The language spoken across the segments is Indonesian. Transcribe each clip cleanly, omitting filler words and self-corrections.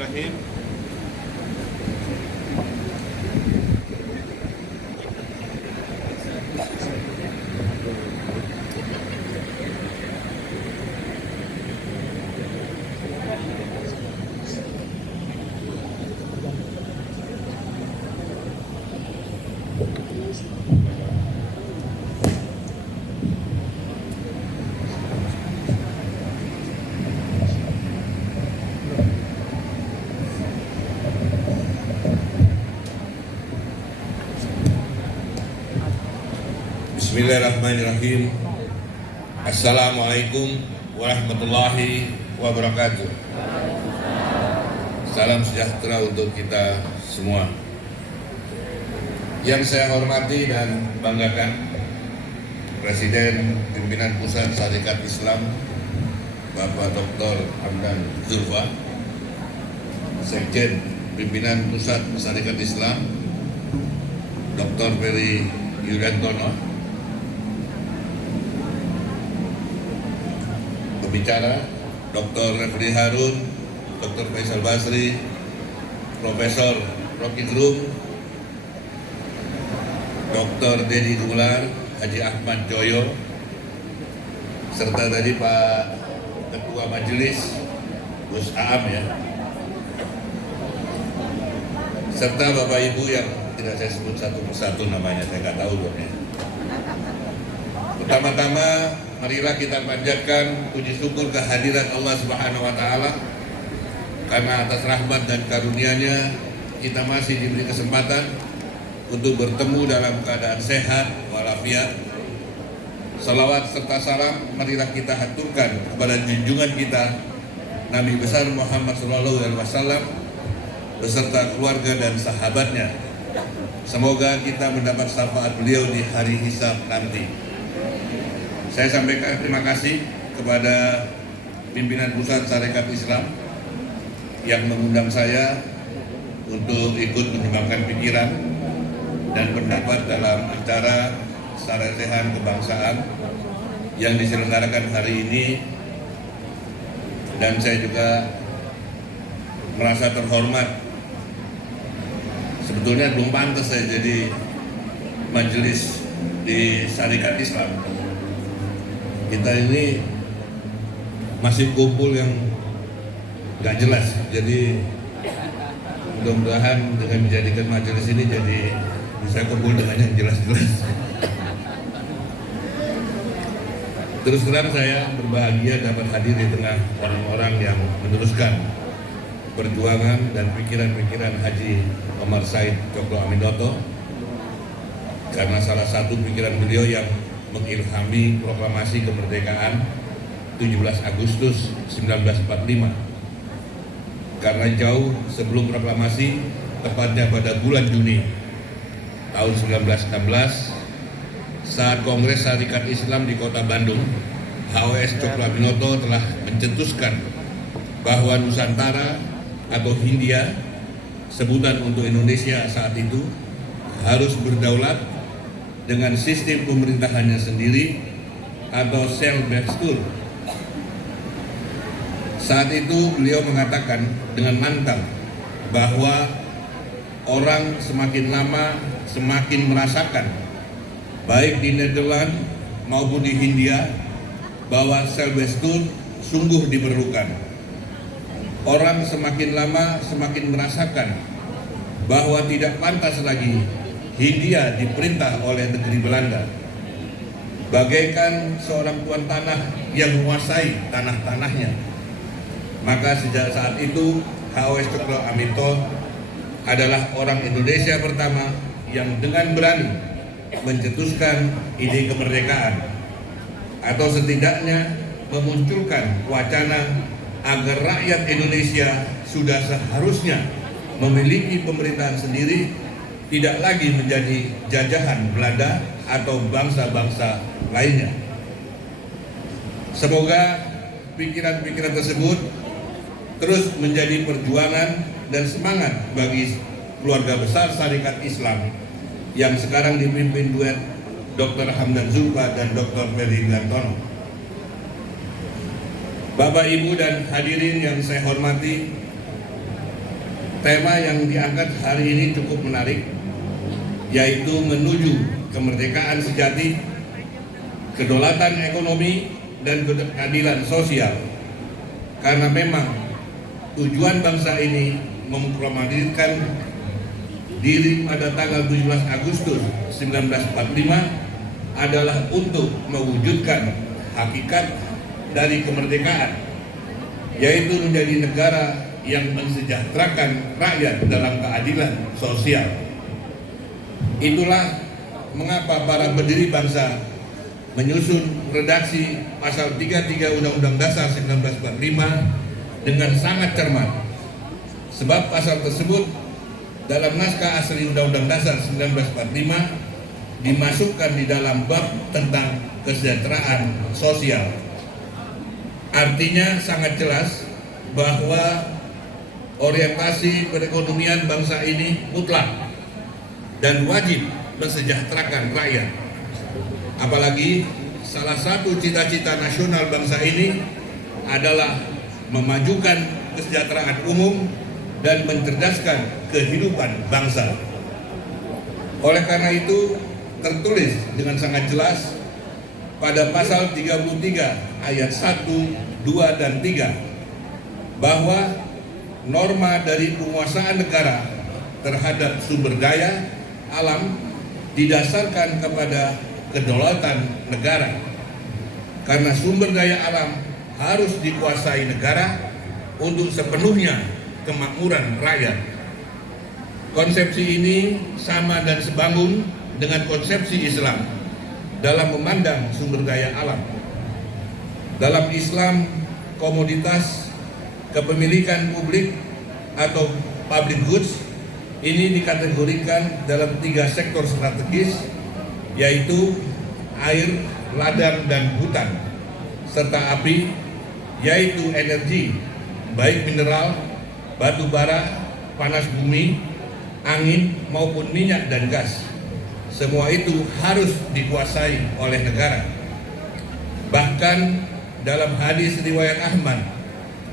Bismillahirrahmanirrahim. Bismillahirrahmanirrahim. Assalamualaikum warahmatullahi wabarakatuh. Salam sejahtera untuk kita semua. Yang saya hormati dan banggakan, Presiden Pimpinan Pusat Sarekat Islam Bapak Dr. Hamdan Zulfa, Sekjen Pimpinan Pusat Sarekat Islam Dr. Ferry Yuliantono, pembicara Dr. Refli Harun, Dr. Faisal Basri, Profesor Rocky Gerung, Dr. Dedi Gular, Haji Ahmad Joyo, serta tadi Pak Ketua Majelis Gus Aam ya, serta Bapak Ibu yang tidak saya sebut satu persatu namanya, saya nggak tahu dong ya. Pertama-tama marilah kita panjatkan puji syukur kehadiran Allah Subhanahu wa taala, karena atas rahmat dan karunia-Nya kita masih diberi kesempatan untuk bertemu dalam keadaan sehat walafiat. Salawat serta salam marilah kita haturkan kepada junjungan kita Nabi besar Muhammad SAW beserta keluarga dan sahabatnya. Semoga kita mendapat syafaat beliau di hari hisab nanti. Saya sampaikan terima kasih kepada pimpinan pusat Sarekat Islam yang mengundang saya untuk ikut menyumbangkan pikiran dan pendapat dalam acara Sarasehan Kebangsaan yang diselenggarakan hari ini, dan saya juga merasa terhormat. Sebetulnya belum pantas saya jadi majelis di Sarekat Islam. Kita ini masih kumpul yang nggak jelas, jadi mudah-mudahan dengan menjadikan majelis ini jadi bisa kumpul dengan yang jelas-jelas. Terus terang saya berbahagia dapat hadir di tengah orang-orang yang meneruskan perjuangan dan pikiran-pikiran Haji Omar Said Cokro Aminoto, karena salah satu pikiran beliau yang mengilhami proklamasi kemerdekaan 17 Agustus 1945. Karena jauh sebelum proklamasi, tepatnya pada bulan Juni tahun 1916, saat Kongres Sarekat Islam di Kota Bandung, HOS Cokro Aminoto telah mencetuskan bahwa Nusantara atau Hindia, sebutan untuk Indonesia saat itu, harus berdaulat dengan sistem pemerintahannya sendiri atau self-bastur. Saat itu beliau mengatakan dengan lantang bahwa orang semakin lama semakin merasakan, baik di Nederland maupun di Hindia, bahwa self-bastur sungguh diperlukan. Orang semakin lama semakin merasakan bahwa tidak pantas lagi Hindia diperintah oleh negeri Belanda, bagaikan seorang tuan tanah yang menguasai tanah-tanahnya. Maka sejak saat itu HOS Cokro Aminoto adalah orang Indonesia pertama yang dengan berani mencetuskan ide kemerdekaan, atau setidaknya memunculkan wacana agar rakyat Indonesia sudah seharusnya memiliki pemerintahan sendiri, tidak lagi menjadi jajahan Belanda atau bangsa-bangsa lainnya. Semoga pikiran-pikiran tersebut terus menjadi perjuangan dan semangat bagi keluarga besar Sarekat Islam yang sekarang dipimpin duet Dr. Hamdan Zulfa dan Dr. Ferry Yuliantono. Bapak, Ibu, dan hadirin yang saya hormati, tema yang diangkat hari ini cukup menarik, yaitu menuju kemerdekaan sejati, kedaulatan ekonomi, dan keadilan sosial. Karena memang tujuan bangsa ini memproklamasikan diri pada tanggal 17 Agustus 1945 adalah untuk mewujudkan hakikat dari kemerdekaan, yaitu menjadi negara yang mensejahterakan rakyat dalam keadilan sosial. Itulah mengapa para pendiri bangsa menyusun redaksi pasal 33 Undang-Undang Dasar 1945 dengan sangat cermat. Sebab pasal tersebut dalam naskah asli Undang-Undang Dasar 1945 dimasukkan di dalam bab tentang kesejahteraan sosial. Artinya sangat jelas bahwa orientasi perekonomian bangsa ini mutlak dan wajib mensejahterakan rakyat. Apalagi salah satu cita-cita nasional bangsa ini adalah memajukan kesejahteraan umum dan mencerdaskan kehidupan bangsa. Oleh karena itu tertulis dengan sangat jelas pada pasal 33 ayat 1, 2, dan 3 bahwa norma dari penguasaan negara terhadap sumber daya alam didasarkan kepada kedaulatan negara. Karena sumber daya alam harus dikuasai negara untuk sepenuhnya kemakmuran rakyat. Konsepsi ini sama dan sebangun dengan konsepsi Islam dalam memandang sumber daya alam. Dalam Islam, komoditas kepemilikan publik atau public goods ini dikategorikan dalam 3 sektor strategis, yaitu air, ladang, dan hutan, serta api, yaitu energi, baik mineral, batu bara, panas bumi, angin, maupun minyak dan gas. Semua itu harus dikuasai oleh negara. Bahkan dalam hadis riwayat Ahmad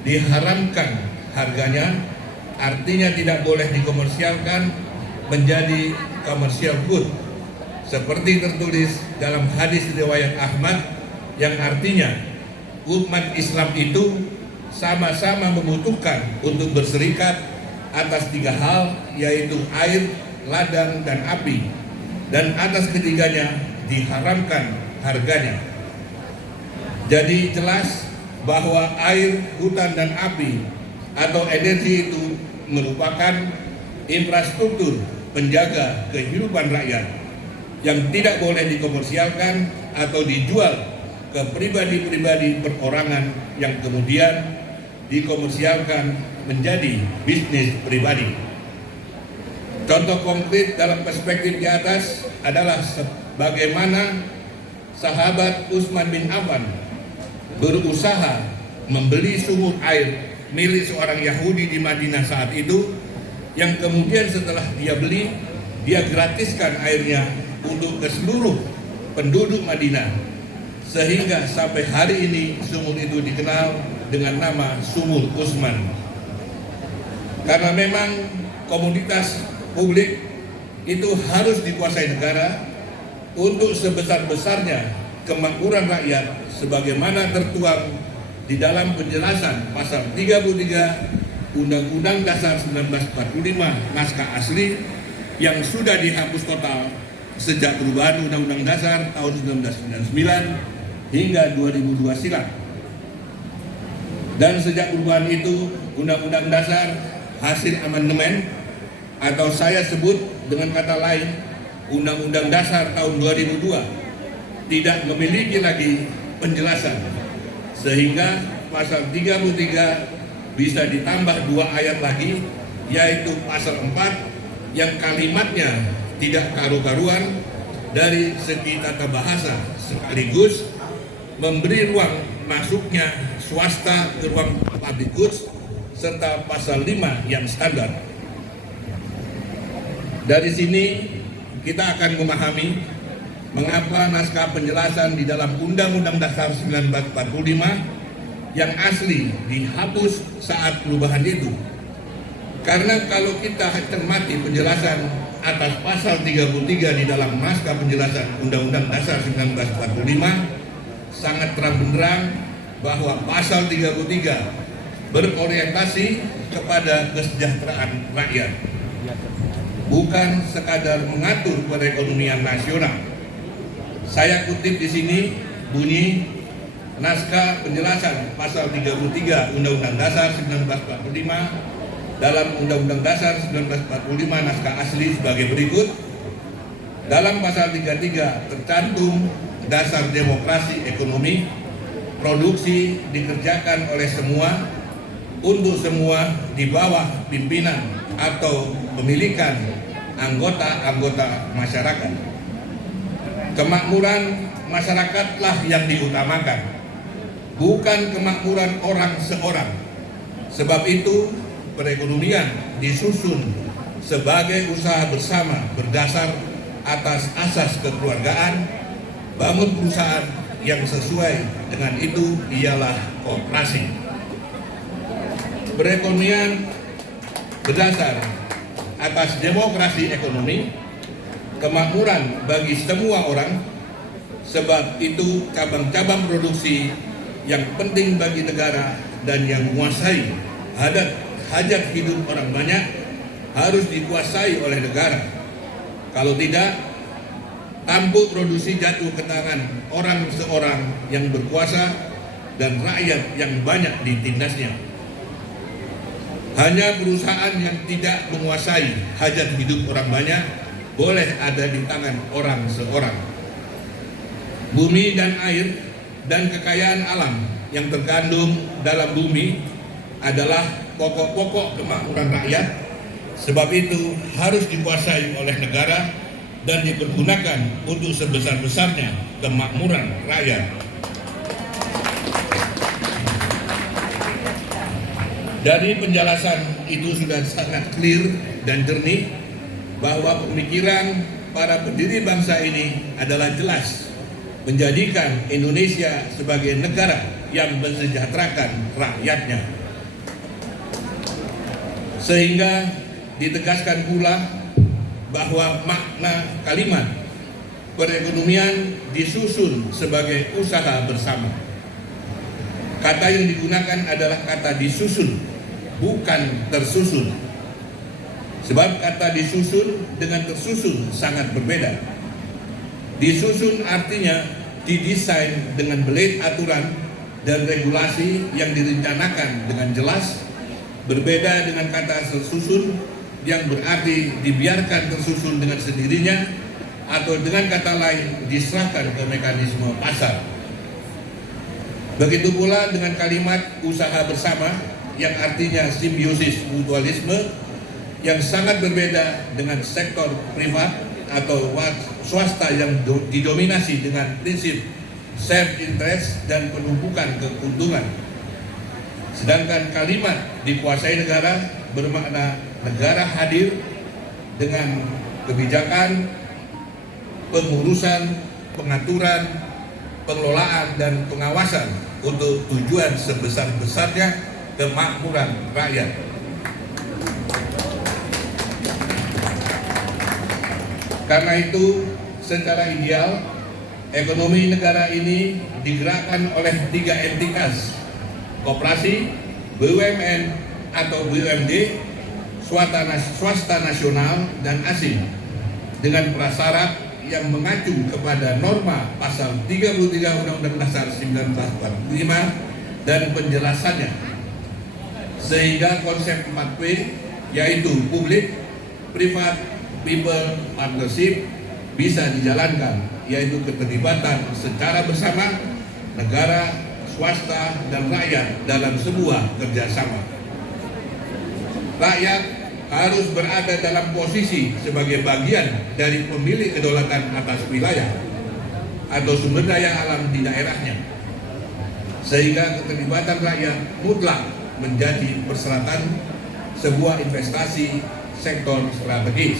diharamkan harganya, artinya tidak boleh dikomersialkan menjadi commercial good, seperti tertulis dalam hadis riwayat Ahmad yang artinya umat Islam itu sama-sama membutuhkan untuk berserikat atas 3 hal, yaitu air, ladang, dan api, dan atas ketiganya diharamkan harganya. Jadi jelas bahwa air, hutan, dan api atau energi itu merupakan infrastruktur penjaga kehidupan rakyat yang tidak boleh dikomersialkan atau dijual ke pribadi-pribadi perorangan yang kemudian dikomersialkan menjadi bisnis pribadi. Contoh konkret dalam perspektif di atas adalah bagaimana sahabat Utsman bin Affan berusaha membeli sumur air milik seorang Yahudi di Madinah saat itu, yang kemudian setelah dia beli, dia gratiskan airnya untuk ke seluruh penduduk Madinah, sehingga sampai hari ini sumur itu dikenal dengan nama Sumur Utsman. Karena memang komoditas publik itu harus dikuasai negara untuk sebesar-besarnya kemakmuran rakyat, sebagaimana tertuang di dalam penjelasan pasal 33 Undang-Undang Dasar 1945 naskah asli yang sudah dihapus total sejak perubahan Undang-Undang Dasar tahun 1999 hingga 2002 silam. Dan sejak perubahan itu, Undang-Undang Dasar hasil amandemen, atau saya sebut dengan kata lain Undang-Undang Dasar tahun 2002, tidak memiliki lagi penjelasan, sehingga pasal 33 bisa ditambah 2 ayat lagi, yaitu pasal 4 yang kalimatnya tidak karu-karuan dari segi tata bahasa, sekaligus memberi ruang masuknya swasta ke ruang public goods, serta pasal 5 yang standar. Dari sini kita akan memahami mengapa naskah penjelasan di dalam Undang-Undang Dasar 1945 yang asli dihapus saat perubahan itu. Karena kalau kita cermati penjelasan atas pasal 33 di dalam naskah penjelasan Undang-Undang Dasar 1945 sangat terang benderang bahwa pasal 33 berorientasi kepada kesejahteraan rakyat, bukan sekadar mengatur perekonomian nasional. Saya kutip di sini bunyi naskah penjelasan pasal 33 Undang-Undang Dasar 1945 dalam Undang-Undang Dasar 1945 naskah asli sebagai berikut. Dalam pasal 33 tercantum dasar demokrasi ekonomi, produksi dikerjakan oleh semua, untuk semua di bawah pimpinan atau pemilikan anggota-anggota masyarakat. Kemakmuran masyarakatlah yang diutamakan, bukan kemakmuran orang seorang. Sebab itu perekonomian disusun sebagai usaha bersama berdasar atas asas kekeluargaan. Bangun perusahaan yang sesuai dengan itu ialah koperasi. Perekonomian berdasar atas demokrasi ekonomi, kemakmuran bagi semua orang. Sebab itu cabang-cabang produksi yang penting bagi negara dan yang menguasai hajat hidup orang banyak harus dikuasai oleh negara. Kalau tidak, tampuk produksi jatuh ke tangan orang seorang yang berkuasa dan rakyat yang banyak ditindasnya. Hanya perusahaan yang tidak menguasai hajat hidup orang banyak boleh ada di tangan orang seorang. Bumi dan air dan kekayaan alam yang terkandung dalam bumi adalah pokok-pokok kemakmuran rakyat. Sebab itu harus dikuasai oleh negara dan dipergunakan untuk sebesar-besarnya kemakmuran rakyat. Dari penjelasan itu sudah sangat clear dan jernih bahwa pemikiran para pendiri bangsa ini adalah jelas, menjadikan Indonesia sebagai negara yang mensejahterakan rakyatnya. Sehingga ditegaskan pula bahwa makna kalimat perekonomian disusun sebagai usaha bersama. Kata yang digunakan adalah kata disusun, bukan tersusun. Sebab kata disusun dengan tersusun sangat berbeda. Disusun artinya didesain dengan belit aturan dan regulasi yang direncanakan dengan jelas, berbeda dengan kata tersusun yang berarti dibiarkan tersusun dengan sendirinya, atau dengan kata lain diserahkan ke mekanisme pasar. Begitu pula dengan kalimat usaha bersama yang artinya simbiosis mutualisme, yang sangat berbeda dengan sektor privat atau swasta yang didominasi dengan prinsip self interest dan penumpukan keuntungan. Sedangkan kalimat dikuasai negara bermakna negara hadir dengan kebijakan, pengurusan, pengaturan, pengelolaan, dan pengawasan untuk tujuan sebesar-besarnya kemakmuran rakyat. Karena itu, secara ideal, ekonomi negara ini digerakkan oleh 3 entitas: koperasi, BUMN atau BUMD, swasta nasional dan asing, dengan prasyarat yang mengacu kepada norma pasal 33 Undang-Undang Dasar 1945 dan penjelasannya. Sehingga konsep 4P, yaitu public, privat, people, partnership, bisa dijalankan, yaitu keterlibatan secara bersama negara, swasta, dan rakyat dalam sebuah kerjasama. Rakyat harus berada dalam posisi sebagai bagian dari pemilik kedaulatan atas wilayah atau sumber daya alam di daerahnya, sehingga keterlibatan rakyat mutlak menjadi persyaratan sebuah investasi sektor strategis.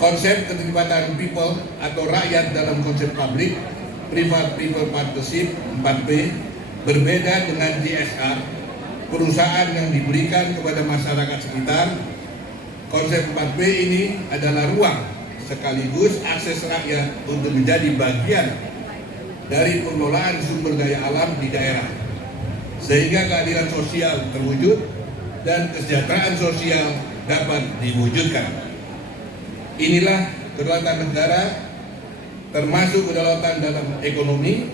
Konsep keterlibatan people atau rakyat dalam konsep public, private people partnership 4P berbeda dengan GSR perusahaan yang diberikan kepada masyarakat sekitar. Konsep 4P ini adalah ruang sekaligus akses rakyat untuk menjadi bagian dari pengelolaan sumber daya alam di daerah, sehingga keadilan sosial terwujud dan kesejahteraan sosial dapat diwujudkan. Inilah kedaulatan negara, termasuk kedaulatan dalam ekonomi,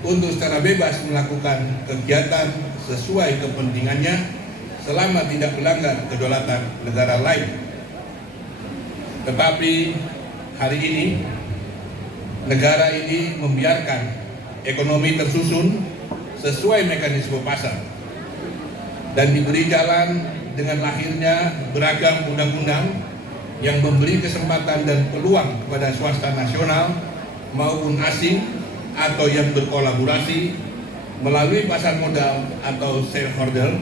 untuk secara bebas melakukan kegiatan sesuai kepentingannya selama tidak melanggar kedaulatan negara lain. Tetapi hari ini negara ini membiarkan ekonomi tersusun sesuai mekanisme pasar dan diberi jalan dengan lahirnya beragam undang-undang yang memberi kesempatan dan peluang kepada swasta nasional maupun asing atau yang berkolaborasi melalui pasar modal atau shareholder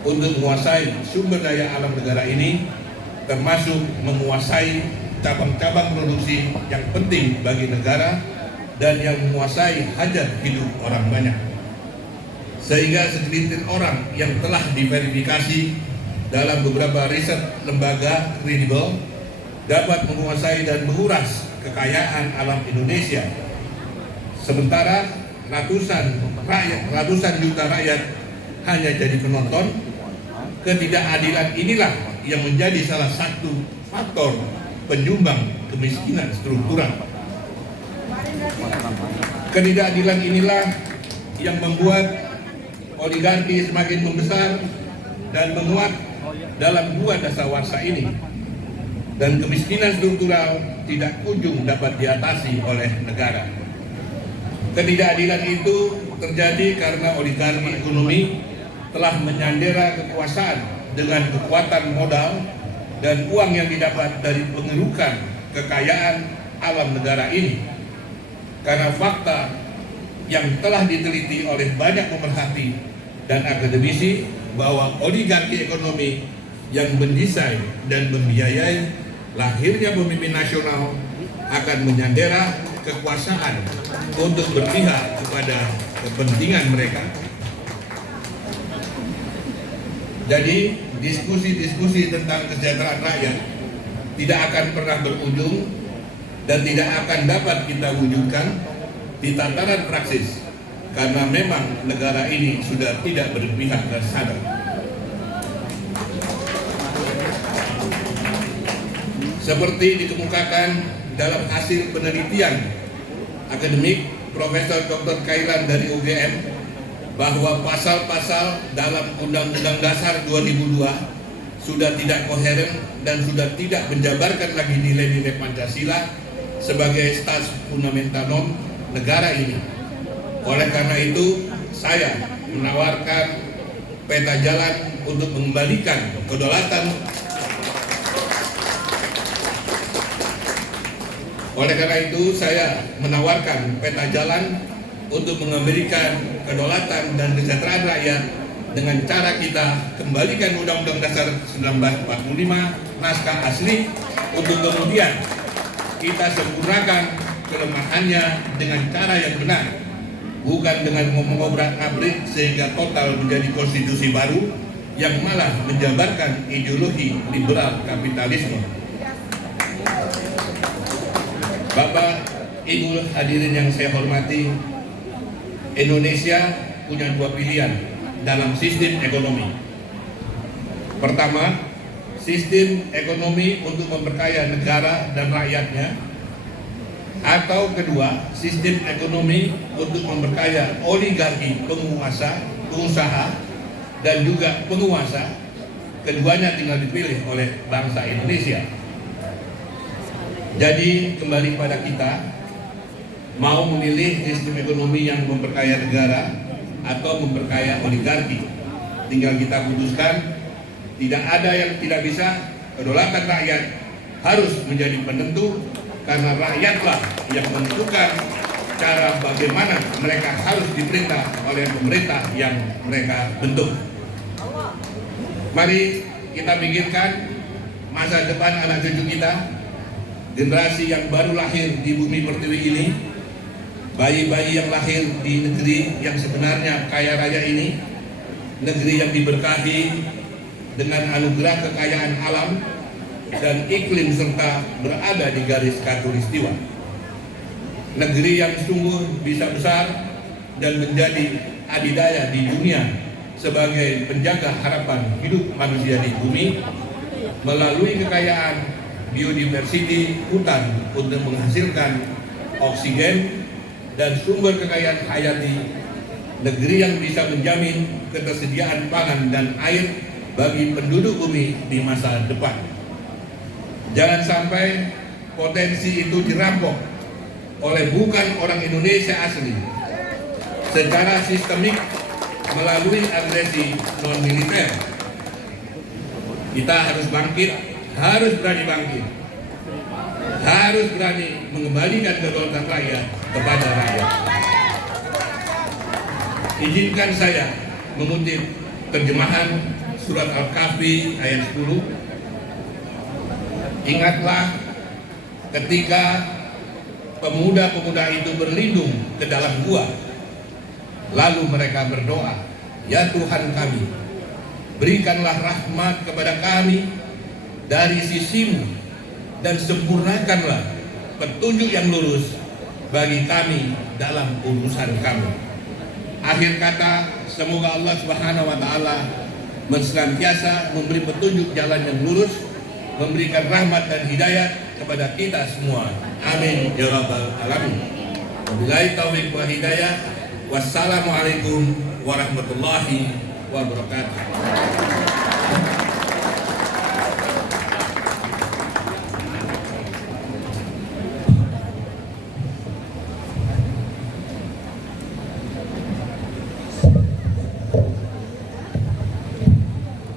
untuk menguasai sumber daya alam negara ini, termasuk menguasai cabang-cabang produksi yang penting bagi negara dan yang menguasai hajat hidup orang banyak. Sehingga segelintir orang yang telah diverifikasi dalam beberapa riset lembaga kredibel dapat menguasai dan menguras kekayaan alam Indonesia. Sementara ratusan juta rakyat hanya jadi penonton. Ketidakadilan inilah yang menjadi salah satu faktor penyumbang kemiskinan struktural. Ketidakadilan inilah yang membuat oligarki semakin membesar dan menguat dalam dua dasawarsa ini, dan kemiskinan struktural tidak kunjung dapat diatasi oleh negara. Ketidakadilan itu terjadi karena oligarki ekonomi telah menyandera kekuasaan dengan kekuatan modal dan uang yang didapat dari pengerukan kekayaan alam negara ini. Karena fakta yang telah diteliti oleh banyak pemerhati dan akademisi bahwa oligarki ekonomi yang mendesain dan membiayai lahirnya pemimpin nasional akan menyandera kekuasaan untuk berpihak kepada kepentingan mereka. Jadi diskusi-diskusi tentang kesejahteraan rakyat tidak akan pernah berujung dan tidak akan dapat kita wujudkan di tataran praksis, karena memang negara ini sudah tidak berpihak dan sadar. Seperti dikemukakan dalam hasil penelitian akademik Profesor Dr. Khairan dari UGM, bahwa pasal-pasal dalam Undang-Undang Dasar 2002 sudah tidak koheren dan sudah tidak menjabarkan lagi nilai-nilai Pancasila sebagai stans fundamental negara ini. Oleh karena itu, saya menawarkan peta jalan untuk mengembalikan kedaulatan. Oleh karena itu, saya menawarkan peta jalan untuk mengembalikan kedaulatan dan kesejahteraan rakyat dengan cara kita kembalikan Undang-Undang Dasar 1945 naskah asli, untuk kemudian kita sempurnakan kelemahannya dengan cara yang benar, bukan dengan mengobrak-abrik sehingga total menjadi konstitusi baru yang malah menjabarkan ideologi liberal kapitalisme. Bapak, Ibu hadirin yang saya hormati, Indonesia punya dua pilihan dalam sistem ekonomi. Pertama, sistem ekonomi untuk memperkaya negara dan rakyatnya, atau kedua, sistem ekonomi untuk memperkaya oligarki penguasa, pengusaha, dan juga penguasa. Keduanya tinggal dipilih oleh bangsa Indonesia. Jadi kembali pada kita, mau memilih sistem ekonomi yang memperkaya negara atau memperkaya oligarki. Tinggal kita putuskan. Tidak ada yang tidak bisa. Kedaulatan rakyat harus menjadi penentu, karena rakyatlah yang menentukan cara bagaimana mereka harus diperintah oleh pemerintah yang mereka bentuk. Mari kita pikirkan masa depan anak cucu kita, generasi yang baru lahir di bumi pertiwi ini, bayi-bayi yang lahir di negeri yang sebenarnya kaya raya ini, negeri yang diberkahi dengan anugerah kekayaan alam dan iklim serta berada di garis khatulistiwa. Negeri yang sungguh bisa besar dan menjadi adidaya di dunia sebagai penjaga harapan hidup manusia di bumi melalui kekayaan biodiversity hutan untuk menghasilkan oksigen dan sumber kekayaan hayati, negeri yang bisa menjamin ketersediaan pangan dan air bagi penduduk bumi di masa depan. Jangan sampai potensi itu dirampok oleh bukan orang Indonesia asli secara sistemik melalui agresi non-militer. Kita harus bangkit, harus berani bangkit, harus berani mengembalikan kedaulatan rakyat kepada rakyat. Izinkan saya mengutip terjemahan surat Al-Kahfi ayat 10. Ingatlah ketika pemuda-pemuda itu berlindung ke dalam gua, lalu mereka berdoa, "Ya Tuhan kami, berikanlah rahmat kepada kami dari sisimu dan sempurnakanlah petunjuk yang lurus bagi kami dalam urusan kami." Akhir kata, semoga Allah Subhanahu wa Ta'ala senantiasa memberi petunjuk jalan yang lurus, memberikan rahmat dan hidayah kepada kita semua. Amin ya rabbal alamin. Wabillahi taufiq wal hidayah. Wassalamualaikum warahmatullahi wabarakatuh.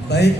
Baik,